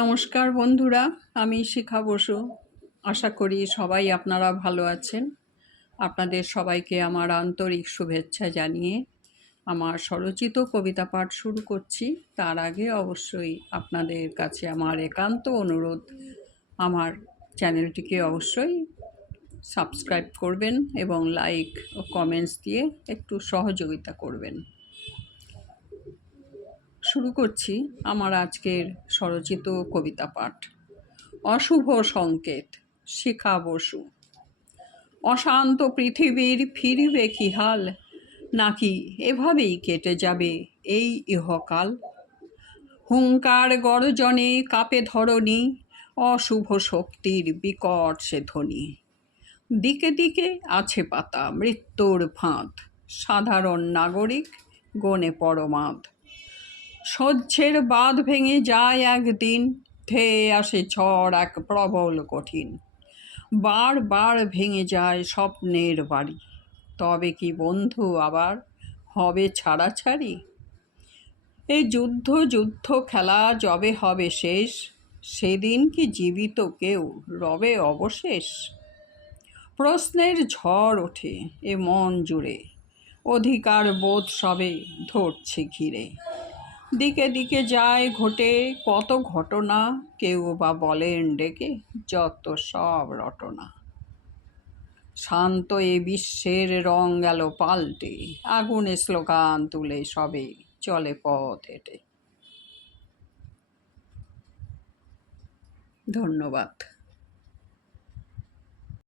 নমস্কার বন্ধুরা, আমি শিখা বসু। আশা করি সবাই আপনারা ভালো আছেন। আপনাদের সবাইকে আমার আন্তরিক শুভেচ্ছা জানিয়ে আমার স্বরচিত কবিতা পাঠ শুরু করছি। তার আগে অবশ্যই আপনাদের কাছে আমার একান্ত অনুরোধ, আমার চ্যানেলটিকে অবশ্যই সাবস্ক্রাইব করবেন এবং লাইক ও কমেন্টস দিয়ে একটু সহযোগিতা করবেন। শুরু করছি আমার আজকের স্বরচিত কবিতা পাঠ। অশুভ সংকেত, শিখা বসু। অশান্ত পৃথিবীর ফিরবে কি হাল, নাকি এভাবেই কেটে যাবে এই ইহকাল? হুঙ্কার গর্জনে কাঁপে ধরণী, অশুভ শক্তির বিকট সে ধ্বনি। দিকে দিকে আছে পাতা মৃত্যুর ফাঁদ, সাধারণ নাগরিক গনে পরমাদ। সহ্যের বাঁধ ভেঙে যায় একদিন, ধেয়ে আসে ঝড় এক প্রবল কঠিন। বার ভেঙে যায় স্বপ্নের বাড়ি, তবে কি বন্ধু আবার হবে ছাড়াছাড়ি? এই যুদ্ধ খেলা যবে হবে শেষ, সেদিন কি জীবিত কেউ রবে অবশেষ? প্রশ্নের ঝড় ওঠে এ মন জুড়ে, অধিকার বোধ সবে ধরছে ঘিরে। দিকে দিকে যায় ঘটে কত ঘটনা, কেউ বা বলেন ডেকে যত সব রটনা। শান্ত এ বিশ্বের রং গেল পাল্টে, আগুনে স্লোগান তুলে সবে চলে পথ হেঁটে। ধন্যবাদ।